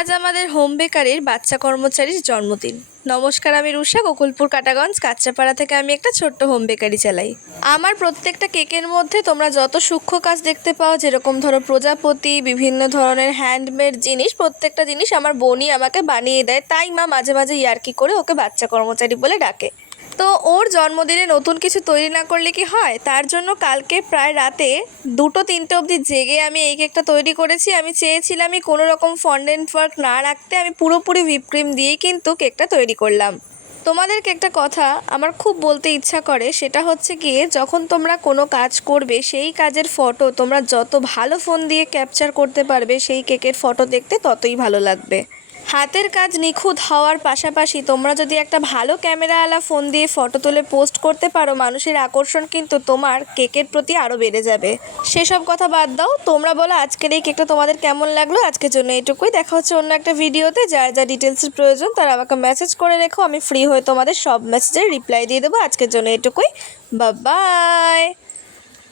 আজ আমাদের হোম বেকারির বাচ্চা কর্মচারীর জন্মদিন। নমস্কার, আমি রুষা, গোকুলপুর কাটাগঞ্জ কাঁচরাপাড়া থেকে আমি একটা ছোট্ট হোম বেকারি চালাই। আমার প্রত্যেকটা কেকের মধ্যে তোমরা যত সূক্ষ্ম কাজ দেখতে পাও, যেরকম ধরো প্রজাপতি, বিভিন্ন ধরনের হ্যান্ডমেড জিনিস, প্রত্যেকটা জিনিস আমার বোনই আমাকে বানিয়ে দেয়। তাই মা মাঝে মাঝে ইয়ার্কি করে ওকে বাচ্চা কর্মচারী বলে ডাকে। তো ওর জন্মদিনে নতুন কিছু তৈরি না করলে কি হয়, তার জন্য কালকে প্রায় রাতে 2-3টে অবধি জেগে আমি এই কেকটা তৈরি করেছি। আমি চেয়েছিলামই কোনো রকম ফন্ডেন্ট ওয়ার্ক না রাখতে, আমি পুরোপুরি হুইপ ক্রিম দিয়েই কিন্তু কেকটা তৈরি করলাম। তোমাদেরকে একটা কথা আমার খুব বলতে ইচ্ছা করে, সেটা হচ্ছে গিয়ে যখন তোমরা কোনো কাজ করবে সেই কাজের ফটো তোমরা যত ভালো ফোন দিয়ে ক্যাপচার করতে পারবে, সেই কেকের ফটো দেখতে ততই ভালো লাগবে। হাতের কাজ নিখুঁত হওয়ার পাশাপাশি তোমরা যদি একটা ভালো ক্যামেরাওয়ালা ফোন দিয়ে ফটো তুলে পোস্ট করতে পারো, মানুষের আকর্ষণ কিন্তু তোমার কেকের প্রতি আরও বেড়ে যাবে। সেসব কথা বাদ দাও, তোমরা বলো আজকের এই কেকটা তোমাদের কেমন লাগলো। আজকের জন্য এটুকুই, দেখা হচ্ছে অন্য একটা ভিডিওতে। যার যা ডিটেলসের প্রয়োজন তারা আমাকে মেসেজ করে রেখো, আমি ফ্রি হয়ে তোমাদের সব মেসেজের রিপ্লাই দিয়ে দেবো। আজকের জন্য এটুকুই, বাই বাই।